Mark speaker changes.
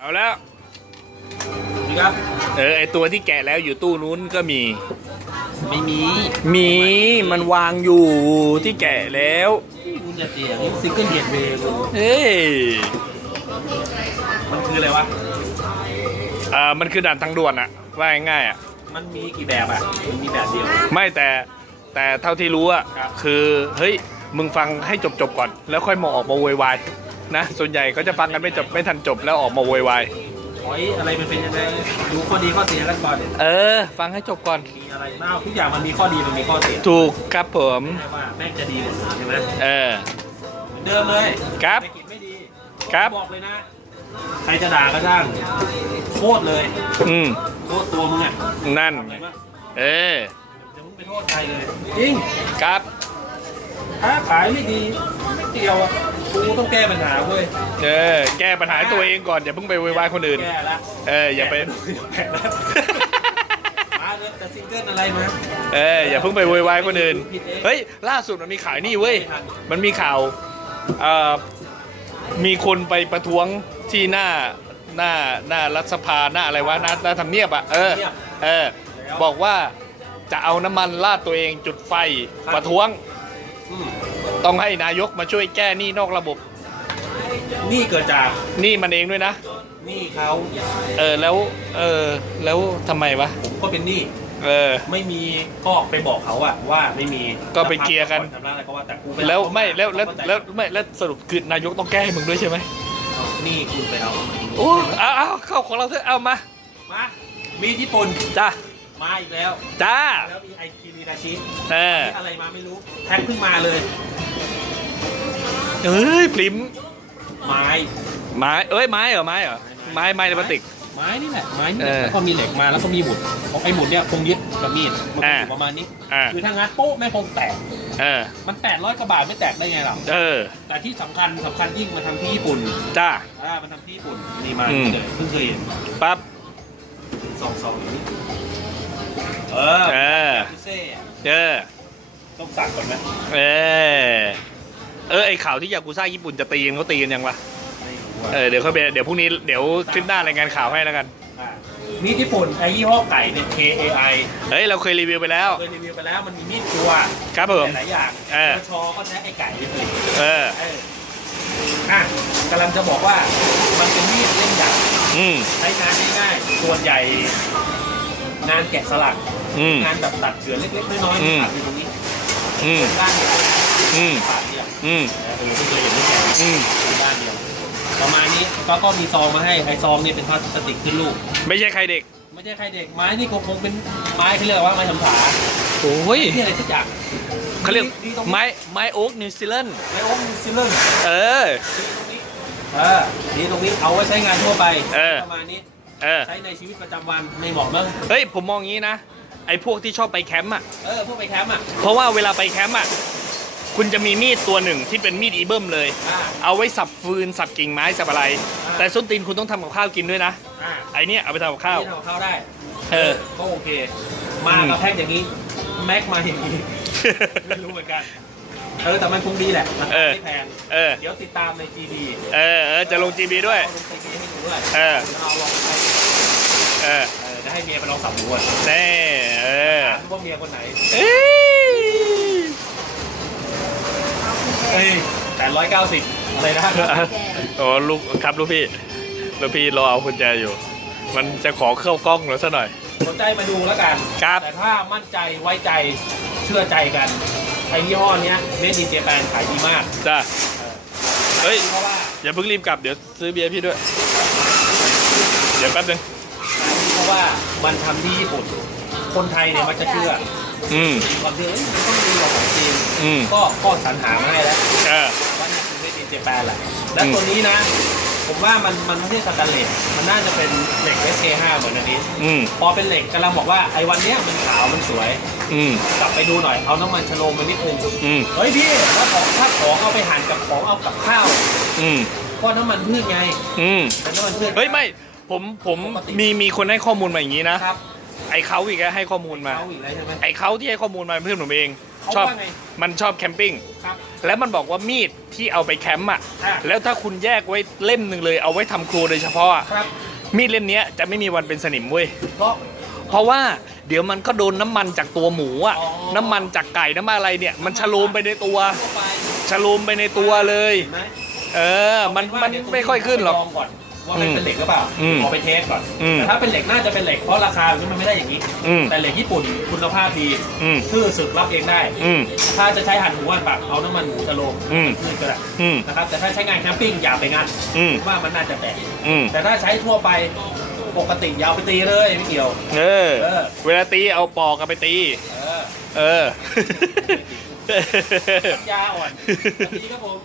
Speaker 1: เอาแล้ว
Speaker 2: นี่ครับ
Speaker 1: เออไอตัวที่แกะแล้วอยู่ตู้นู้นก็มี
Speaker 2: ไม่มี
Speaker 1: มีมันวางอยู่ที่แกะแล้ว
Speaker 2: คุณจะเสียงซิงเกิลเกตเวย์
Speaker 1: เฮ้ย
Speaker 2: มันคืออะไรวะ
Speaker 1: อ่ามันคือด่านทางด่วนอะว่าง่ายๆอะ
Speaker 2: มันมีกี่แบบอะมันมีแบบเดียว
Speaker 1: ไม่แต่แต่เท่าที่รู้อะ
Speaker 2: ครับ
Speaker 1: คือ เฮ้ย มึงฟังให้จบๆก่อน แล้วค่อยมาออกมาโวยวาย นะ ส่วนใหญ่ก็จะฟังกันไม่จบไม่ทันจบแล้วออกมาโวยวาย
Speaker 2: หอยอะไรมันเป็นยังไงดูข้อดีข้อเสียกันก่อนเนี่ย
Speaker 1: เออ ฟังให้จบก่อน
Speaker 2: มีอะไรบ้างทุกอย่างมันมีข้อดีมันมีข้อเสีย
Speaker 1: ถูกครับผม
Speaker 2: ไม่ใช่ว่าแม่งจะดีหมดใช่ไหม
Speaker 1: เออ
Speaker 2: เหมือนเดิมเลย
Speaker 1: ครับ
Speaker 2: เศรษฐกิจไม่ดี
Speaker 1: ครับ
Speaker 2: บอกเลยนะ ใครจะด่าก็ช่างโคตรเลย
Speaker 1: อืม
Speaker 2: โทษตัวมึงอะ
Speaker 1: นั่น
Speaker 2: ทำอะไรบ้าง
Speaker 1: เออ
Speaker 2: จะมึงไปโทษใครเลยจริง
Speaker 1: ครับ
Speaker 2: ค้าขายไม่ดีไม่เกี่ยวอะ กูต้องแก้ปัญหาเว้ย
Speaker 1: เออ แก้ปัญหาให้ตัวเองก่อน อย่าเพิ่งไปโวยวายคนอื่น
Speaker 2: แก้ละ
Speaker 1: เออ อย่าไป
Speaker 2: แก้ละมาเลยแต่ซิงเกิลอะไรมา
Speaker 1: เออ อย่าเพิ่งไปโวยวายคนอื่น เฮ้ย ล่าสุดมันมีข่าวนี่เว้ย มันมีข่าวเอ่อมีคนไปประท้วงที่หน้าหน้าหน้ารัฐสภาหน้าอะไรวะหน้าหน้าทำเนียบอะ เออ เออ บอกว่าจะเอาน้ำมันราดตัวเองจุดไฟประท้วง
Speaker 2: อืม
Speaker 1: ต้องให้นายกมาช่วยแก้หนี้นอกระบบ
Speaker 2: นี่เกิดจาก
Speaker 1: หนี้มันเองด้วยนะ
Speaker 2: หนี่เขา
Speaker 1: เออแล้ว เออแล้วทำไมวะ
Speaker 2: ผมก็เป็นหนี้
Speaker 1: เออ
Speaker 2: ไม่มีก็ไปบอกเขาอะว่าไม่มี
Speaker 1: ก็ไปเคลียร์กัน
Speaker 2: ชำระอะไรก็ว่าแต่กูป
Speaker 1: แล้ว
Speaker 2: เอา
Speaker 1: ไม่แล้วแล้ว
Speaker 2: เข้าใจ
Speaker 1: แล้วไม่แล้วสรุปคือนายกต้องแก้ให้มึงด้วยใช่ไหม
Speaker 2: เอาหนี่คุณไปเอามา
Speaker 1: โอ้เอาเอาเข้าของเราเถอะเอามา
Speaker 2: มามีญี่ปุ่น
Speaker 1: จ้า
Speaker 2: มาอีกแล้ว
Speaker 1: จ้า
Speaker 2: แล้วมีไอคิรินาชิ
Speaker 1: เออ
Speaker 2: อะไรมาไม่รู้แพ็คเพิ่งมาเลย
Speaker 1: เอ้ยปลิม
Speaker 2: ไม้
Speaker 1: ไม้เอ้ยไม้เหรอไม้เหรอไม้ไม้ในพลาสติก
Speaker 2: ไม้นี่แหละไม้นี่แห
Speaker 1: เอ
Speaker 2: ละ
Speaker 1: อ
Speaker 2: แล้วก็มีเหล็กมาแล้วก็มีหมุดของไอ้หมุดเนี่ยคงยึดกับมีดมันก็
Speaker 1: อ่า
Speaker 2: อยู่ประมาณนี้
Speaker 1: อ่า
Speaker 2: คือถ้างัดโป๊ะไม่คงแตก
Speaker 1: เออ
Speaker 2: มัน800กว่าบาทไม่แตกได้ไงเรา
Speaker 1: เออ
Speaker 2: แต่ที่สำคัญสำคัญยิ่งมาทำที่ญี่ปุ่น
Speaker 1: จ้า
Speaker 2: อ่ามันทำที่ญี่ปุ่นนี่มา
Speaker 1: อืม
Speaker 2: เลยเพิ่งเคยเห็น
Speaker 1: ปั๊บ
Speaker 2: สองสองอย่างนี้เออ
Speaker 1: เออ
Speaker 2: พิเซ่อะ
Speaker 1: เออ
Speaker 2: ต้องสั่งก่อนไหม
Speaker 1: เออ เออไอข่าวที่ยากูซ่าญี่ปุ่นจะตีกันเขาตีกันยังวะ
Speaker 2: ไม่รู้อะ
Speaker 1: เออเดี๋ยวเขาไปเดี๋ยวพรุ่งนี้เดี๋ยวคลิปหน้ารายงานข่าวให้แล้วกัน
Speaker 2: อะมีดญี่ปุ่นไอ้ยี่ห้อไก่เนี่ย KAI
Speaker 1: เฮ้ยเราเคยรีวิวไปแล้ว
Speaker 2: เคยรีวิวไปแล้วมันมีมีดครัว
Speaker 1: ครับผม
Speaker 2: หลายๆอย่าง
Speaker 1: เออ
Speaker 2: ชอก็ใช้ไอ้ไก่นี่ผลิต
Speaker 1: เออ
Speaker 2: เอออะกำลังจะบอกว่ามันเป็นมีดเล่มใหญ่
Speaker 1: อืม
Speaker 2: ใช้งานง่ายๆส่วนใหญ่ งานแกะสลัก
Speaker 1: อืม
Speaker 2: งานแบบตัดเฉือนเล็กๆน้อยๆ
Speaker 1: อืม
Speaker 2: ตัดอยู่ตรงนี้
Speaker 1: อืม
Speaker 2: ด้านเดียว
Speaker 1: อืม
Speaker 2: ปาดเดียว
Speaker 1: อืม
Speaker 2: เออเพิ่งเคยเห็นไม่แกะ
Speaker 1: อืม
Speaker 2: เป็นด้านเดียว ประมาณนี้ก็ก็มีซองมาให้ไอซองเนี่ยเป็นพลาสติกขึ้นลูก
Speaker 1: ไม่ใช่ใครเด็ก
Speaker 2: ไม่ใช่ใครเด็กไม้นี่คงคงเป็นไม้ที่เรียกว่าไม้ทำผา
Speaker 1: โอ้ย
Speaker 2: ที่อะไรสักอย่าง
Speaker 1: เขาเรียก
Speaker 2: ดีตรงนี้
Speaker 1: ไม้ไม้โอ๊กนิวซีแลนด์
Speaker 2: ไม้โอ้ซิลเลอร์
Speaker 1: เออ
Speaker 2: เออดีตรงนี้เอาไว้ใช้งานทั่วไป
Speaker 1: เออ
Speaker 2: ประมาณนี้
Speaker 1: เออ
Speaker 2: ใช้ในชีวิตประจำวันไม่เหมาะมั้ง
Speaker 1: เฮ้ยผมมองงี้นะไอ้พวกที่ชอบไปแคมป์อะ
Speaker 2: เออพวกไปแคมป์อะ
Speaker 1: เพราะว่าเวลาไปแคมป์อะ คุณจะมีมีดตัวหนึ่งที่เป็นมีดอีเบิ้มเลย
Speaker 2: อ่า
Speaker 1: เอาไว้สับฟืนสับกิ่งไม้สับอะไร
Speaker 2: อ่า
Speaker 1: แต่ส้นตีนคุณต้องทำกับข้าวกินด้วยนะ
Speaker 2: อ่า
Speaker 1: ไอเนี้ยเอาไปทำกับข้าว
Speaker 2: ที่ทำกับข้าวได้
Speaker 1: เออ
Speaker 2: ก็โอเค มากับแพ็คอย่างนี้ แม็กมาอย่างนี้ ไม่รู้เหมือนกัน เออแต่มันคงดีแหละราคา
Speaker 1: เออ
Speaker 2: ไม่แพง
Speaker 1: เออ
Speaker 2: เดี๋ยวติดตามใน GB
Speaker 1: เออเออจะลง GB ด้วย
Speaker 2: เอาลง GB ให้ดูด้วย
Speaker 1: เออ
Speaker 2: แล้วเราลองไป
Speaker 1: เออ
Speaker 2: เออจะให้เมียไปลองสับดูอะ
Speaker 1: แน่เออ
Speaker 2: ถามว่าเมียคนไหน
Speaker 1: เอ้ย
Speaker 2: เฮ้ยแปดร้อยเก้าสิบอะไรนะ
Speaker 1: โอ้ลูกครับลูกพี่ลูกพี่รอเอากุญแจอยู่ มันจะขอเข้ากล้องแล้วซะหน่อย
Speaker 2: สนใจมาดูแล้วกัน
Speaker 1: ครับ
Speaker 2: แต่ถ้ามั่นใจไว้ใจเชื่อใจกันไอ้ยี่ห้อเนี้ยเมดินเจแปนขายดีมาก
Speaker 1: จ้าเฮ้ย
Speaker 2: เพราะว่า
Speaker 1: อย่าเพิ่งรีบกลับเดี๋ยวซื้อเบียร์พี่ด้วย เดี๋ยวแป๊บนึง
Speaker 2: เพราะว่ามันทำที่ญี่ปุ่นคนไทยเนี่ยมักจะเชื่อ
Speaker 1: อืม
Speaker 2: มีความเชื่อเอ้ยมันต้องดีกว่าของจีน
Speaker 1: อืม
Speaker 2: ก็ก็สรรหามาให้แล้ว
Speaker 1: เออ
Speaker 2: ว่านี่คือเมดินเจแปนแหละและ
Speaker 1: อืม
Speaker 2: ตัวนี้นะ ผมว่ามันมันไม่ใช่สแตนเลสมันน่าจะเป็นเหล็ก SK5 เหมือนอันนี้
Speaker 1: อืม
Speaker 2: พอเป็นเหล็กกำลังบอกว่าไอ้วันเนี้ยมันขาวมันสวย
Speaker 1: อืม
Speaker 2: กลับไปดูหน่อยเอาน้ำมันชะโลมมานิดนึง
Speaker 1: อืม
Speaker 2: เฮ้ยพี่แล้วของถ้าของเอาไปหั่นกับของเอากับข้าว
Speaker 1: อืม
Speaker 2: ก็น้ำมันพืชไง
Speaker 1: อืม
Speaker 2: เป็นน้ำมันพืช
Speaker 1: เฮ้ยไม่ ผมผม
Speaker 2: ปกติ
Speaker 1: มีมีคนให้ข้อมูลมาอย่างนี้นะ
Speaker 2: ครับ
Speaker 1: ไอ้เขาอีกแล้วให้ข้อมูลมา
Speaker 2: เขาอีกแล้วใช่ไหม
Speaker 1: ไอ้เขาที่ให้ข้อมูลมาเป็นเพื่อนผมเอง
Speaker 2: เขา
Speaker 1: ชอบ
Speaker 2: ว่าไง
Speaker 1: มันชอบแคมปิ้ง
Speaker 2: ครับ
Speaker 1: แล้วมันบอกว่ามีดที่เอาไปแคมป์อะ
Speaker 2: อะ
Speaker 1: แล้วถ้าคุณแยกไว้เล่มหนึ่งเลยเอาไว้ทำครัวโดยเฉพาะอะ
Speaker 2: ครับ
Speaker 1: มีดเล่มเนี้ยจะไม่มีวันเป็นสนิมเว้ย
Speaker 2: เพราะ
Speaker 1: เพราะว่าเดี๋ยวมันก็โดนน้ำมันจากตัวหมูอะ
Speaker 2: อ๋อ
Speaker 1: น้ำมันจากไก่น้ำมันอะไรเนี่ย มันชะโลมไปในตัว
Speaker 2: เข้าไป
Speaker 1: ชะโลมไปในตัวเลย
Speaker 2: เห็นไหม
Speaker 1: เออ มันมันไม่ค่อยขึ้นหรอก
Speaker 2: ลองก่อน ว่ามันเป็นเหล็กหรือเปล่า
Speaker 1: อืม
Speaker 2: เอาไปเทสก่อน
Speaker 1: อืม
Speaker 2: แต่ถ้าเป็นเหล็กน่าจะเป็นเหล็กเพราะราคามันไม่ได้อย่างนี้
Speaker 1: อืม
Speaker 2: แต่เหล็กญี่ปุ่นคุณภาพดี
Speaker 1: อืม
Speaker 2: ชื่อสึกรับเองได้
Speaker 1: อืม
Speaker 2: ถ้าจะใช้หั่นหมูหั่นปากเอาน้ำมันหมูจะลง
Speaker 1: อืม
Speaker 2: ขึ้นก็ได้
Speaker 1: อืม
Speaker 2: นะครับแต่ถ้าใช้งานแคมปิ้งอย่าไปงาน
Speaker 1: อืม
Speaker 2: ผมว่ามันน่าจะแตก
Speaker 1: อืม
Speaker 2: แต่ถ้าใช้ทั่วไปปกติอยาวไปตีเลยไม่เกี่ยว
Speaker 1: เออ
Speaker 2: เออ
Speaker 1: เวลาตีเอาปอกกันไปตี
Speaker 2: เออ
Speaker 1: เออ
Speaker 2: ยาอ่อนดีครับผม